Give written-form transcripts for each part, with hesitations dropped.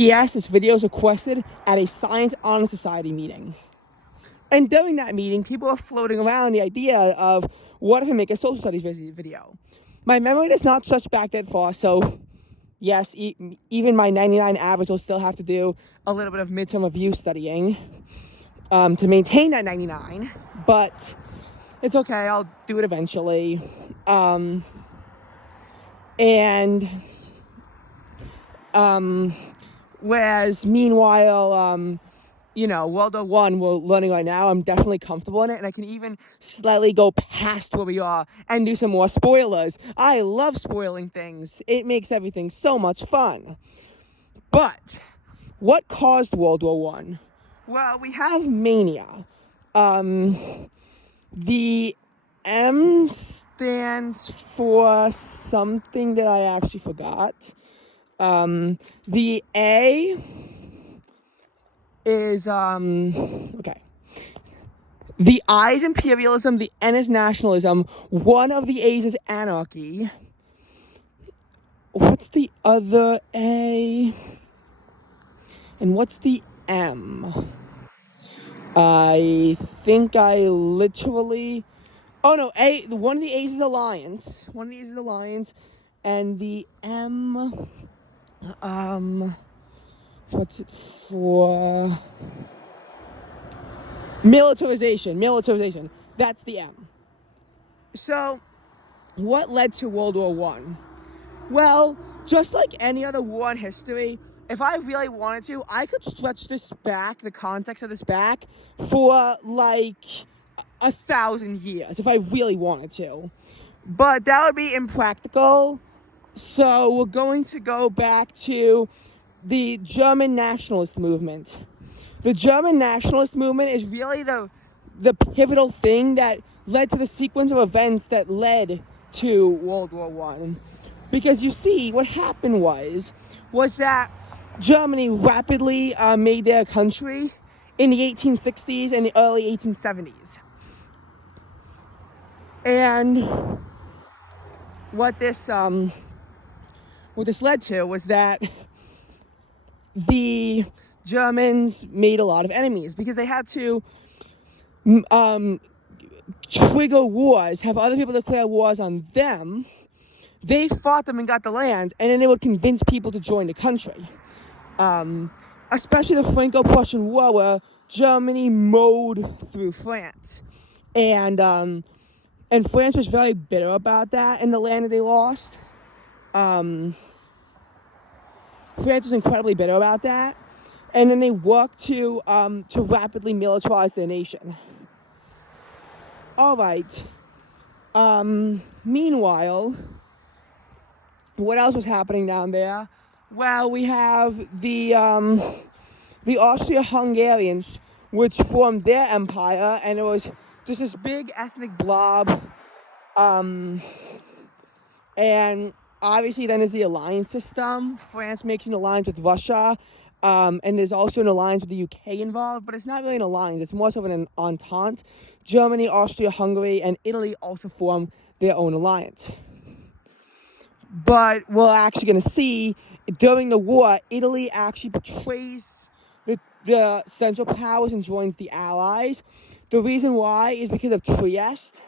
P.S. This video is requested at a Science Honor Society meeting. And during that meeting, people are floating around the idea of, what if I make a social studies video? My memory does not stretch back that far, so yes, even my 99 average will still have to do a little bit of midterm review studying to maintain that 99, but it's okay, I'll do it eventually. Whereas meanwhile, WW1 we're learning right now, I'm definitely comfortable in it, and I can even slightly go past where we are and do some more spoilers. I love spoiling things. It makes everything so much fun. But what caused World War One? Well, we have mania. The M stands for something that I actually forgot. The A is, okay. The I is imperialism, the N is nationalism, one of the A's is anarchy. What's the other A? And what's the M? I think I literally... Oh no, one of the A's is alliance. And the M... what's it for? Militarization. That's the M. So, what led to World War One? Well, just like any other war in history, if I really wanted to, I could stretch this back, the context of this back, for like 1,000 years, if I really wanted to. But that would be impractical, so we're going to go back to the German nationalist movement. The German nationalist movement is really the pivotal thing that led to the sequence of events that led to World War One. Because you see, what happened was that Germany rapidly made their country in the 1860s and the early 1870s. And what this led to was that the Germans made a lot of enemies because they had to trigger wars, have other people declare wars on them. They fought them and got the land, and then they would convince people to join the country. Especially the Franco-Prussian War, where Germany mowed through France. And France was very bitter about that and the land that they lost. France was incredibly bitter about that. And then they worked to rapidly militarize their nation. All right. Meanwhile, what else was happening down there? Well, we have the Austro-Hungarians, which formed their empire, and it was just this big ethnic blob. And obviously then there's the alliance system. France makes an alliance with Russia, and there's also an alliance with the UK involved, but it's not really an alliance, it's more so of an entente. Germany, Austria-Hungary, and Italy also form their own alliance. But we're actually going to see, during the war, Italy actually betrays the Central Powers and joins the Allies. The reason why is because of Trieste.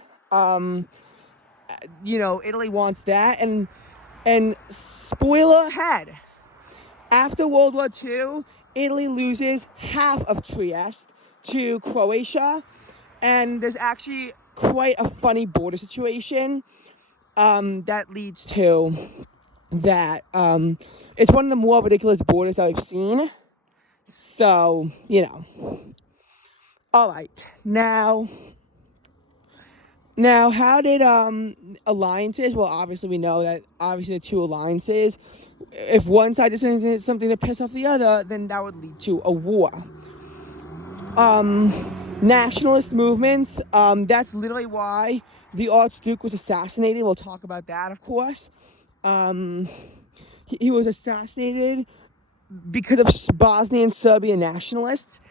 Italy wants that, and spoiler ahead, after World War II, Italy loses half of Trieste to Croatia, and there's actually quite a funny border situation that leads to that. It's one of the more ridiculous borders I've seen. So, All right. Now, how did alliances? Well, obviously we know that the two alliances, if one side does something to piss off the other, then that would lead to a war. Nationalist movements, that's literally why the Archduke was assassinated. We'll talk about that, of course. He was assassinated because of Bosnian Serbian nationalists.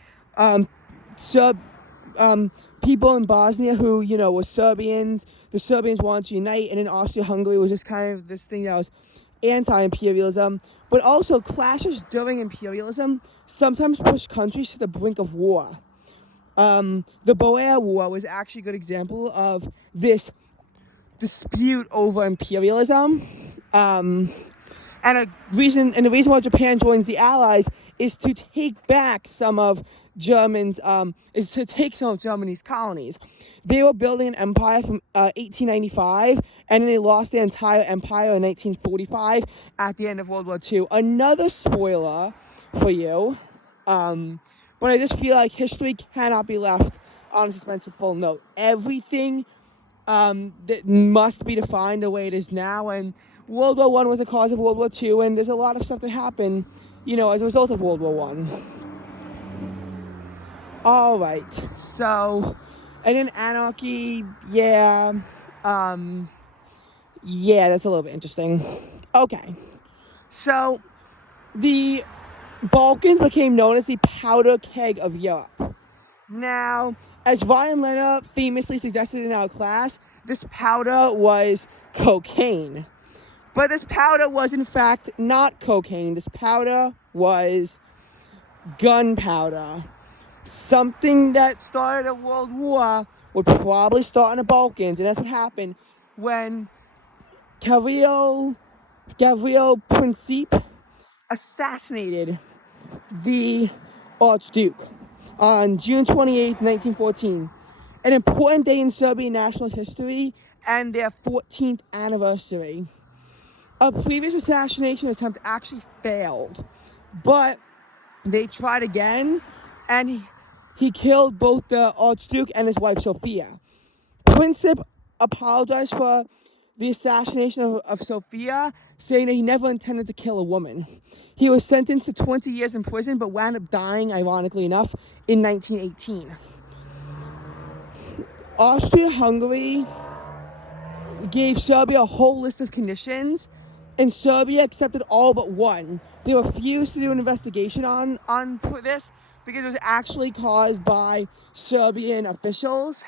People in Bosnia who, were Serbians. The Serbians wanted to unite, and then Austria-Hungary was just kind of this thing that was anti-imperialism, but also clashes during imperialism sometimes push countries to the brink of war. The Boer War was actually a good example of this dispute over imperialism. And the reason why Japan joins the Allies is to take back some of Germany's colonies. They were building an empire from 1895, and then they lost their entire empire in 1945 at the end of World War II. Another spoiler for you, but I just feel like history cannot be left on a suspenseful note. Everything that must be defined the way it is now, and World War I was the cause of World War II, and there's a lot of stuff that happened, as a result of World War I. All right, so, and then anarchy, yeah, that's a little bit interesting. Okay, so the Balkans became known as the powder keg of Europe. Now, as Ryan Lenner famously suggested in our class, this powder was cocaine. But this powder was, in fact, not cocaine. This powder was gunpowder. Something that started a world war would probably start in the Balkans, and that's what happened when Gavrilo Princip assassinated the Archduke on June 28, 1914, an important day in Serbian nationalist history and their 14th anniversary. A previous assassination attempt actually failed, but they tried again, and he killed both the Archduke and his wife Sophia. Princip apologized for the assassination of Sophia, saying that he never intended to kill a woman. He was sentenced to 20 years in prison, but wound up dying, ironically enough, in 1918. Austria-Hungary gave Serbia a whole list of conditions, and Serbia accepted all but one. They refused to do an investigation on this because it was actually caused by Serbian officials.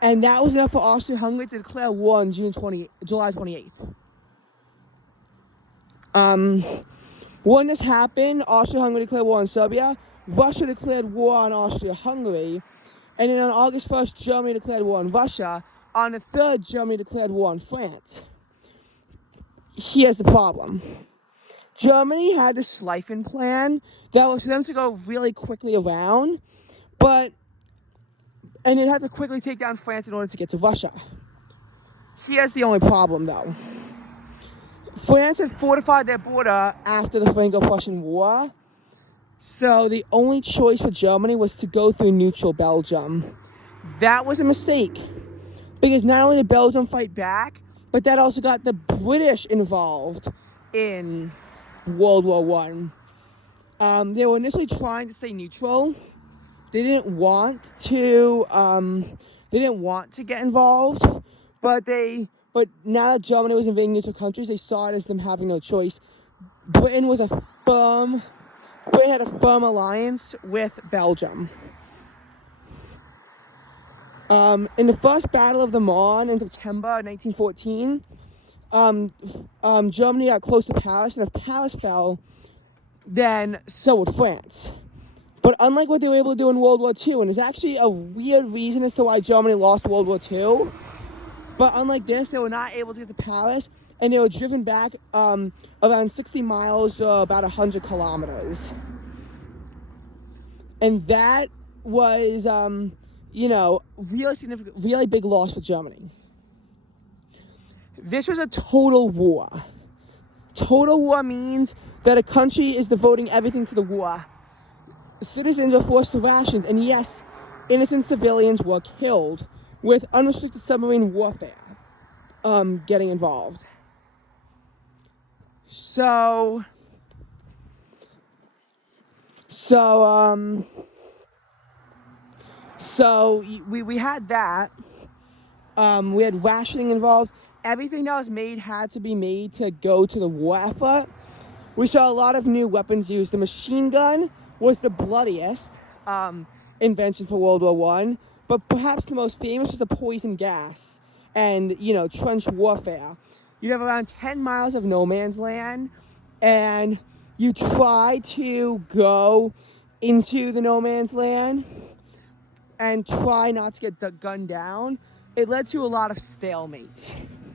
And that was enough for Austria-Hungary to declare war on July 28th. When this happened, Austria-Hungary declared war on Serbia. Russia declared war on Austria-Hungary. And then on August 1st, Germany declared war on Russia. On the 3rd, Germany declared war on France. Here's the problem. Germany had this Schleifen plan that was for them to go really quickly around, and it had to quickly take down France in order to get to Russia. Here's the only problem, though. France had fortified their border after the Franco-Prussian War, so the only choice for Germany was to go through neutral Belgium. That was a mistake, because not only did Belgium fight back, but that also got the British involved in World War I. They were initially trying to stay neutral. They didn't want to get involved, but now that Germany was invading neutral countries, they saw it as them having no choice. Britain had a firm alliance with Belgium. In the First Battle of the Marne in September 1914, Germany got close to Paris, and if Paris fell, then so would France. But unlike what they were able to do in World War II, and there's actually a weird reason as to why Germany lost World War II, but unlike this, they were not able to get to Paris, and they were driven back around 60 miles, about 100 kilometers. And that was, really significant, really big loss for Germany. This was a total war. Total war means that a country is devoting everything to the war. Citizens are forced to ration, and yes, innocent civilians were killed, with unrestricted submarine warfare getting involved. So we had that. We had rationing involved. Everything that was made had to be made to go to the war effort. We saw a lot of new weapons used. The machine gun was the bloodiest invention for World War I, but perhaps the most famous was the poison gas and, trench warfare. you have around 10 miles of no man's land, and you try to go into the no man's land and try not to get gunned down. It led to a lot of stalemate.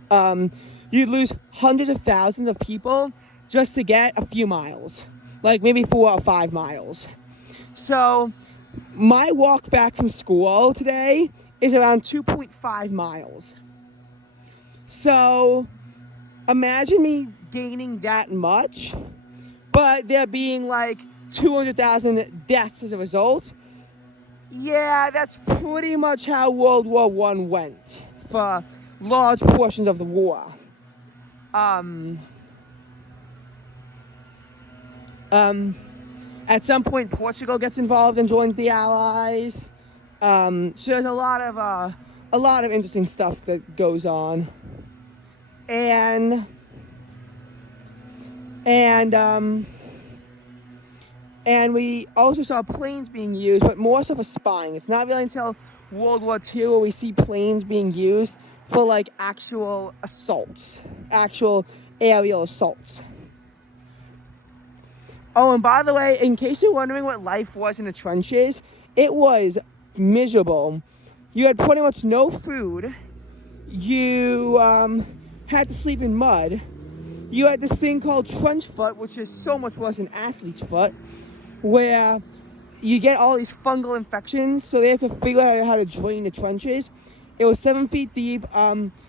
You'd lose hundreds of thousands of people just to get a few miles, like maybe 4 or 5 miles. So my walk back from school today is around 2.5 miles. So imagine me gaining that much, but there being like 200,000 deaths as a result. Yeah, that's pretty much how World War I went for large portions of the war. At some point, Portugal gets involved and joins the Allies. So there's a lot of interesting stuff that goes on, and we also saw planes being used, but more so for spying. It's not really until World War II where we see planes being used for like actual assaults, actual aerial assaults. Oh, and by the way, in case you're wondering what life was in the trenches, it was miserable. You had pretty much no food. You had to sleep in mud. You had this thing called trench foot, which is so much worse than athlete's foot, where you get all these fungal infections, so they have to figure out how to drain the trenches. It was 7 feet deep.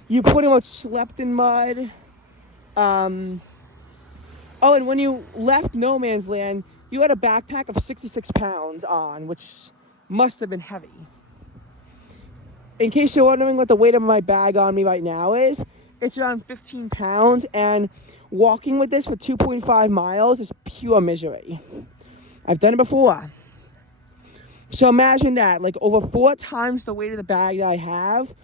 You pretty much slept in mud. Oh, and when you left no man's land, you had a backpack of 66 pounds on, which must have been heavy. In case you're wondering what the weight of my bag on me right now is, it's around 15 pounds, and walking with this for 2.5 miles is pure misery. I've done it before. So imagine that, like over 4 times the weight of the bag that I have.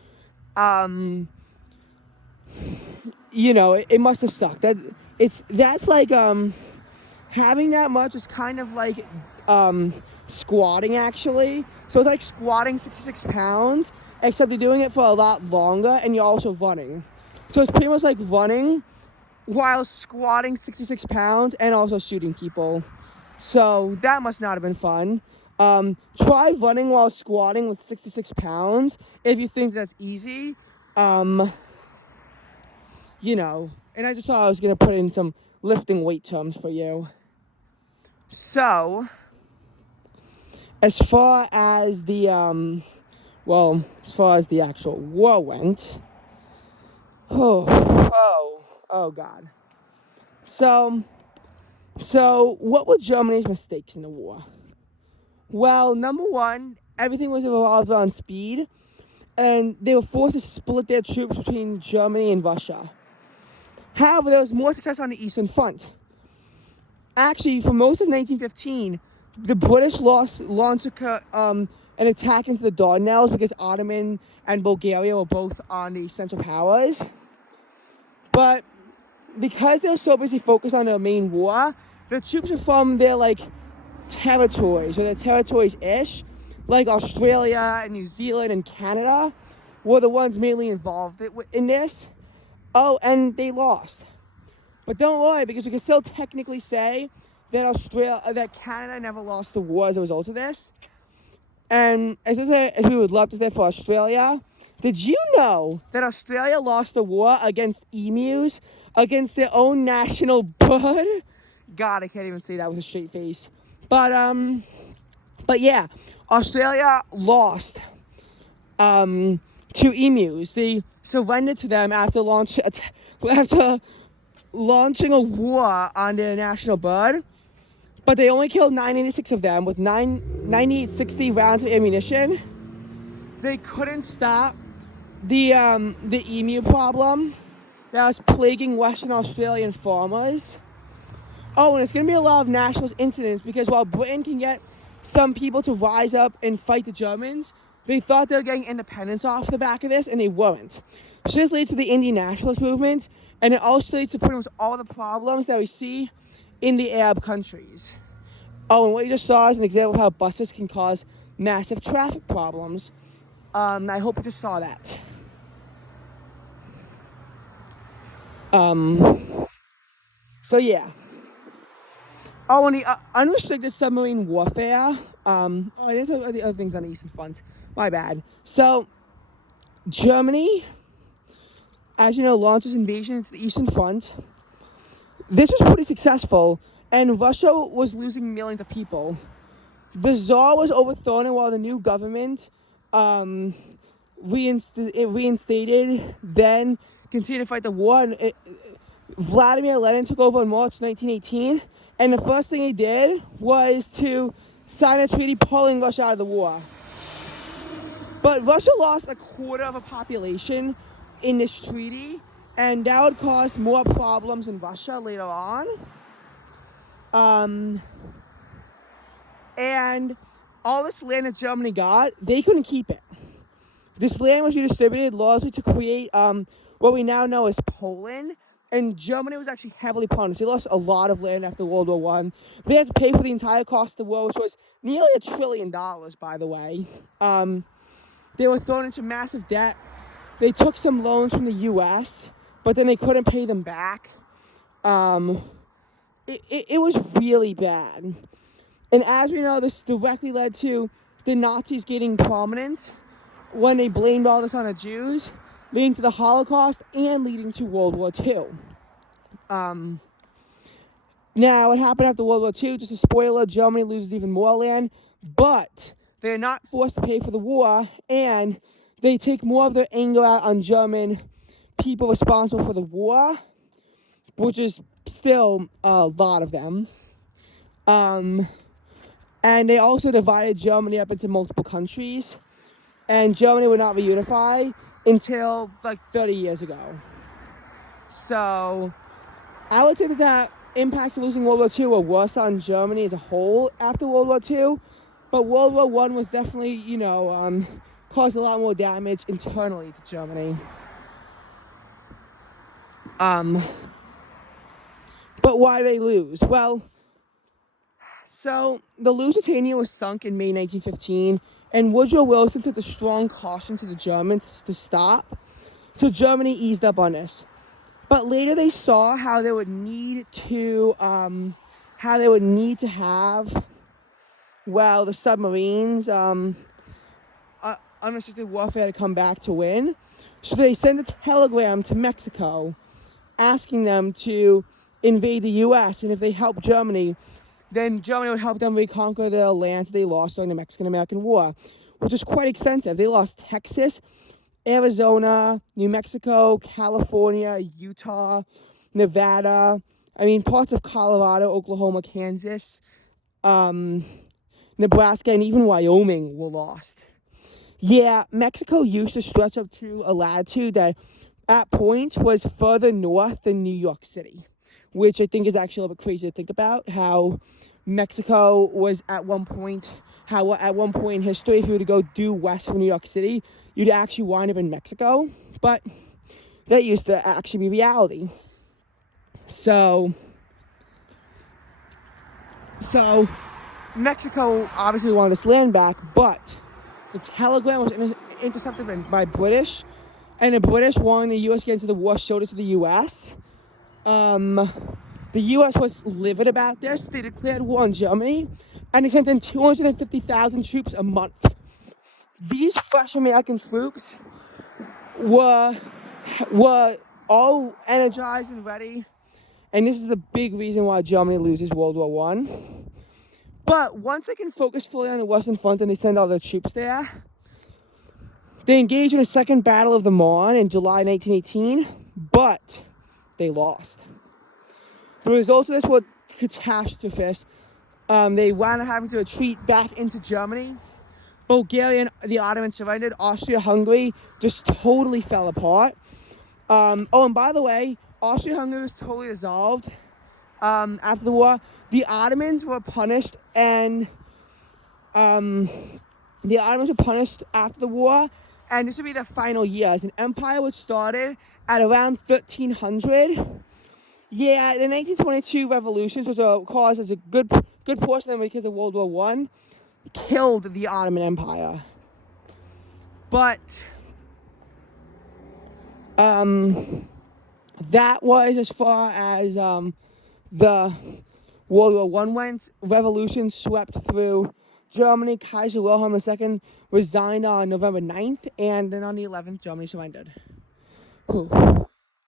It must have sucked. That's like having that much is kind of like squatting, actually. So it's like squatting 66 pounds, except you're doing it for a lot longer and you're also running. So it's pretty much like running while squatting 66 pounds and also shooting people. So that must not have been fun. Try running while squatting with 66 pounds if you think that's easy. And I just thought I was going to put in some lifting weight terms for you. So, as far as the actual war went, oh God. So what were Germany's mistakes in the war? Well, number one, everything was revolved on speed, and they were forced to split their troops between Germany and Russia. However, there was more success on the Eastern Front. Actually, for most of 1915, the British launched an attack into the Dardanelles because Ottoman and Bulgaria were both on the Central Powers. But because they were so busy focused on their main war, the troops were from their territories, or their territories-ish, like Australia and New Zealand and Canada, were the ones mainly involved in this. Oh, and they lost. But don't worry, because we can still technically say that Canada never lost the war as a result of this. And as we would love to say for Australia, did you know that Australia lost the war against emus, against their own national bird? God, I can't even say that with a straight face. But yeah, Australia lost to emus. They surrendered to them after launching a war on their national bird, but they only killed 986 of them with 9,860 rounds of ammunition. They couldn't stop the emu problem that was plaguing Western Australian farmers. Oh, and it's going to be a lot of nationalist incidents because while Britain can get some people to rise up and fight the Germans, they thought they were getting independence off the back of this, and they weren't. So this leads to the Indian nationalist movement, and it also leads to pretty much all the problems that we see in the Arab countries. Oh, and what you just saw is an example of how buses can cause massive traffic problems. I hope you just saw that. So yeah. Oh, and the unrestricted submarine warfare. I didn't talk about the other things on the Eastern Front. My bad. So, Germany, as you know, launched its invasion into the Eastern Front. This was pretty successful, and Russia was losing millions of people. The Tsar was overthrown, and while the new government reinstated, then continued to fight the war. Vladimir Lenin took over in March 1918, and the first thing he did was to sign a treaty pulling Russia out of the war. But Russia lost a quarter of a population in this treaty, and that would cause more problems in Russia later on. And all this land that Germany got, they couldn't keep it. This land was redistributed largely to create what we now know as Poland. And Germany was actually heavily punished. They lost a lot of land after World War I. They had to pay for the entire cost of the war, which was nearly $1 trillion, by the way. They were thrown into massive debt. They took some loans from the U.S., but then they couldn't pay them back. It was really bad. And as we know, this directly led to the Nazis getting prominent when they blamed all this on the Jews, leading to the Holocaust and leading to World War II. Now, what happened after World War II, just a spoiler, Germany loses even more land, but they're not forced to pay for the war, and they take more of their anger out on German people responsible for the war, which is still a lot of them. And they also divided Germany up into multiple countries, and Germany would not reunify until like 30 years ago. So I would say that impacts of losing World War II were worse on Germany as a whole after World War II, but World War I was definitely, caused a lot more damage internally to Germany. But why did they lose? Well, so the Lusitania was sunk in May 1915, and Woodrow Wilson took a strong caution to the Germans to stop. So Germany eased up on this. But later they saw how they would need to have, well, the submarines, unrestricted warfare to come back to win. So they sent a telegram to Mexico asking them to invade the U.S. And if they helped Germany, then Germany would help them reconquer the lands they lost during the Mexican-American War, which was quite extensive. They lost Texas, Arizona, New Mexico, California, Utah, Nevada, parts of Colorado, Oklahoma, Kansas, Nebraska, and even Wyoming were lost. Yeah, Mexico used to stretch up to a latitude that at points was further north than New York City, which I think is actually a little bit crazy to think about, how Mexico was at one point in history, if you were to go due west from New York City, you'd actually wind up in Mexico. But that used to actually be reality. So Mexico obviously wanted this land back, but the telegram was intercepted by British, and the British wanting the U.S. to get into the war showed it to the U.S. The U.S. was livid about this. They declared war on Germany, and they sent in 250,000 troops a month. These fresh American troops were all energized and ready, and this is the big reason why Germany loses World War I. But once they can focus fully on the Western Front and they send all their troops there, they engaged in a second Battle of the Marne in July 1918, but they lost. The result of this was catastrophic. They wound up having to retreat back into Germany. Bulgaria and the Ottomans surrendered. Austria-Hungary just totally fell apart. And by the way, Austria-Hungary was totally dissolved after the war. The Ottomans were punished, and after the war, and this would be their final years. An empire which started at around 1300. Yeah, the 1922 revolutions, which are caused as a good portion of them because of World War I, killed the Ottoman Empire. But that was as far as the World War I went. Revolution swept through Germany. Kaiser Wilhelm II resigned on November 9th, and then on the 11th, Germany surrendered. Whew.